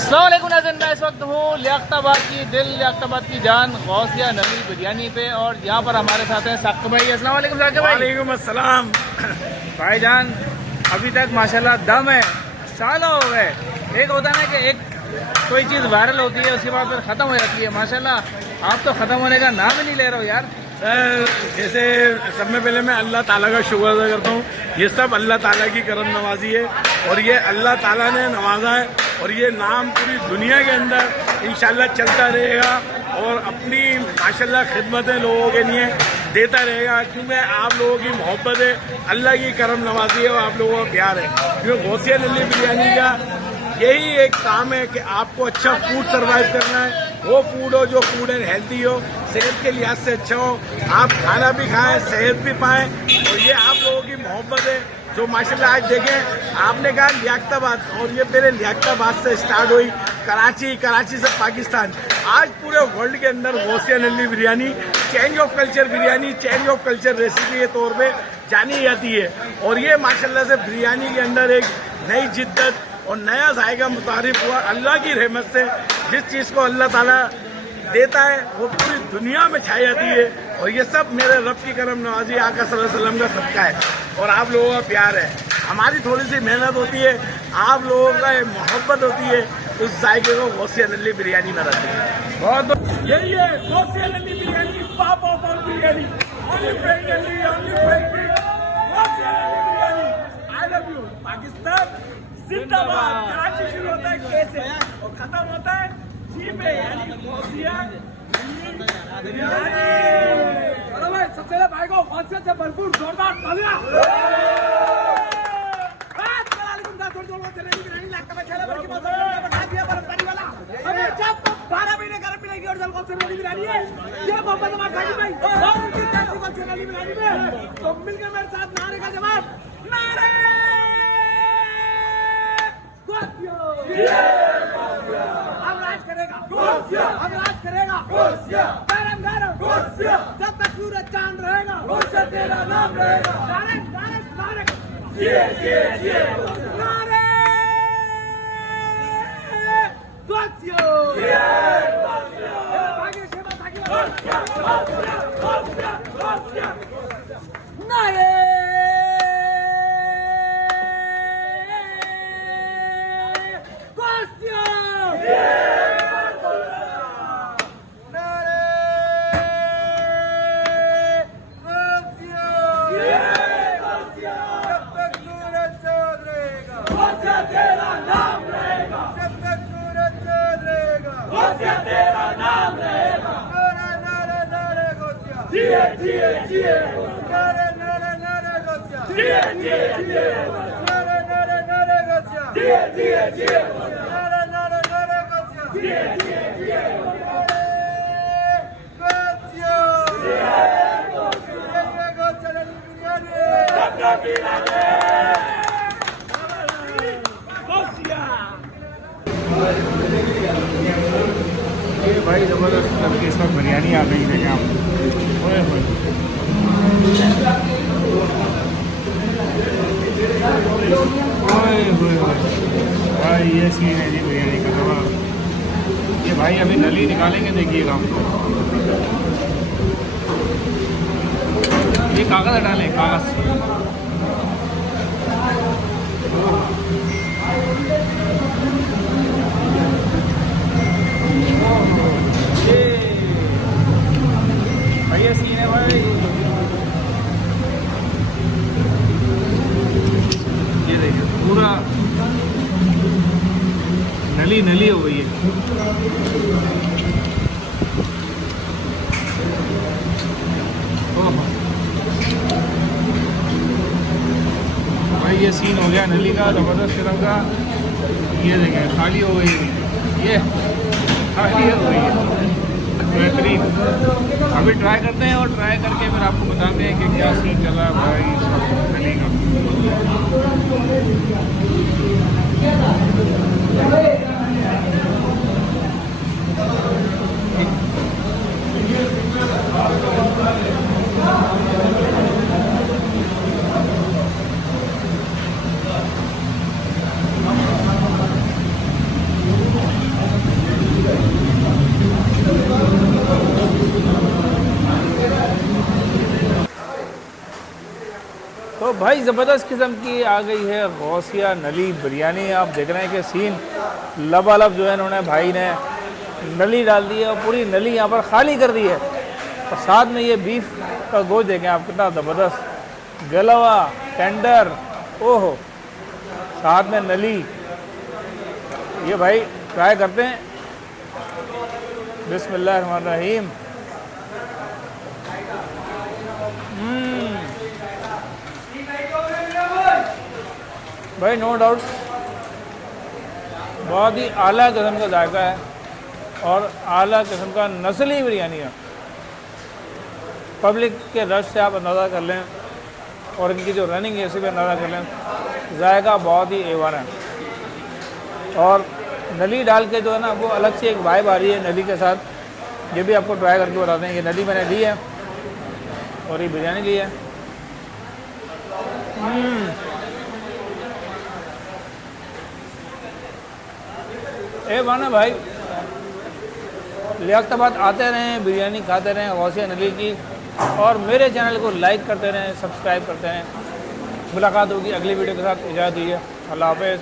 अस्सलाम वालेकुम नाज़रीन, मैं इस वक्त हूँ लियाकताबाद की दिल, लियाकताबाद की जान गौसिया नबी बिरयानी पे। और यहाँ पर हमारे साथ हैं साकिब भाई। अस्सलाम वालेकुम साकिब भाई। वालेकुम अस्सलाम भाईजान, अभी तक माशाल्लाह दम है, सालों हो गए। एक होता है ना कि एक कोई चीज़ वायरल होती है उसके बाद फिर ख़त्म हो जाती है। माशाल्लाह आप तो ख़त्म होने का नाम ही नहीं ले रहे हो यार। जैसे सब में पहले मैं अल्लाह ताला का शुक्र अदा करता हूँ। ये सब अल्लाह ताला की करम नवाजी है और ये अल्लाह ताला ने नवाजा है और ये नाम पूरी दुनिया के अंदर इंशाल्लाह चलता रहेगा और अपनी माशाल्लाह खिदमतें लोगों के लिए देता रहेगा, क्योंकि आप लोगों की मोहब्बत है, अल्लाह की करम नवाजी है और आप लोगों का प्यार है। क्योंकि गौसिया नल्ली बिरयानी का यही एक काम है कि आपको अच्छा फूड सर्वाइव करना है। वो फूड हो जो फूड एंड हेल्दी हो, सेहत के लिहाज से अच्छा हो, आप खाना भी खाएं, सेहत भी पाएं। और ये आप लोगों की मोहब्बत है जो माशाल्लाह आज देखें, आपने कहा लियाकताबाद और ये मेरे लियाकताबाद से स्टार्ट हुई, कराची से पाकिस्तान, आज पूरे वर्ल्ड के अंदर Gausia Nalli biryani change of culture biryani, change of culture recipe के तौर पे जानी जाती है। और ये माशाल्लाह से बिरयानी के अंदर एक नई जिद्दत और नया जायका मुतारिफ हुआ। अल्लाह की रहमत से जिस चीज़ को अल्लाह ताला देता है वो पूरी दुनिया में छाई जाती है और ये सब मेरे रब की करम नवाजी आका सल्लल्लाहु अलैहि वसल्लम का सदका है और आप लोगों का प्यार है। हमारी थोड़ी सी मेहनत होती है, आप लोगों का मोहब्बत होती है, उस जायके को गौसिया नल्ली बिरयानी में रखते हैं। बहुत यही है Gausiya Nalli biryani, pop of all biryani, only friendly, only friendly, Gausia Nalli biryani. I love you Pakistan जिंदाबाद। कराची शुरू होता है के से और खत्म होता है जी पे, यानी गौसिया बिरयानी। चलो भाई, सबसे पहले भाई को गौसिया से भरपूर जोरदार तालियां। अभी जब 12 महीने गर्म मिलेगी और जल गौसिया बिरयानी है, ये मोहम्मद अमान साकिब भाई और उनकी तरफ से गौसिया बिरयानी में तो मिलकर मेरे साथ नारे का जवाब, नारे हम राज करेगा, हम राज करेगा, गरम गरम जब तक सूरज चांद रहेगा, तेरा नाम रहेगा। नारे नारे नारे नारे नारे ये भाई ज़बरदस्त करके इस वक्त बिरयानी आ गई है। ओए होए, भाई ये सीन है जी बिरयानी का ज़बरदस्त। ये भाई अभी नली निकालेंगे, देखिएगा हम। ये कागज़ हटा लें, कागज़। भाई ये सीन है भाई, ये देखिए पूरा नली नली हो गई है। भाई ये सीन हो गया नली का ज़बरदस्त किस्म का। ये देखें खाली हो गई, ये खाली हो गई है, बेहतरीन। अभी ट्राई करते हैं और ट्राई करके फिर आपको बताते हैं कि क्या सीन चला भाई नली का। तो भाई ज़बरदस्त किस्म की आ गई है गौसिया नली बिरयानी। आप देख रहे हैं कि सीन लबालब जो है इन्होंने भाई ने नली डाल दी है और पूरी नली यहाँ पर खाली कर दी है। और साथ में ये बीफ का गोश्त देखें आप, कितना ज़बरदस्त गला हुआ टेंडर, ओहो, साथ में नली। ये भाई ट्राई करते हैं। बिस्मिल्लाहिर्रहमानिर्रहीम। भाई नो डाउट बहुत ही आला किस्म का जायका है और आला किस्म का नस्ली बिरयानी है। पब्लिक के रश से आप अंदाज़ा कर लें और इनकी जो रनिंग है इसी पे अंदाज़ा कर लें, जायका बहुत ही एवन है। और नली डाल के जो है ना वो अलग से एक वाइब आ रही है नली के साथ। ये भी आपको ट्राई करके बताते हैं। ये नली मैंने ली है और ये बिरयानी ली है। ए माना भाई, लियाकताबाद आते रहें, बिरयानी खाते रहें गौसिया नली की, और मेरे चैनल को लाइक करते रहें, सब्सक्राइब करते रहें। मुलाकात होगी अगली वीडियो के साथ। इजाज़त दीजिए, अल्लाह हाफ़िज़।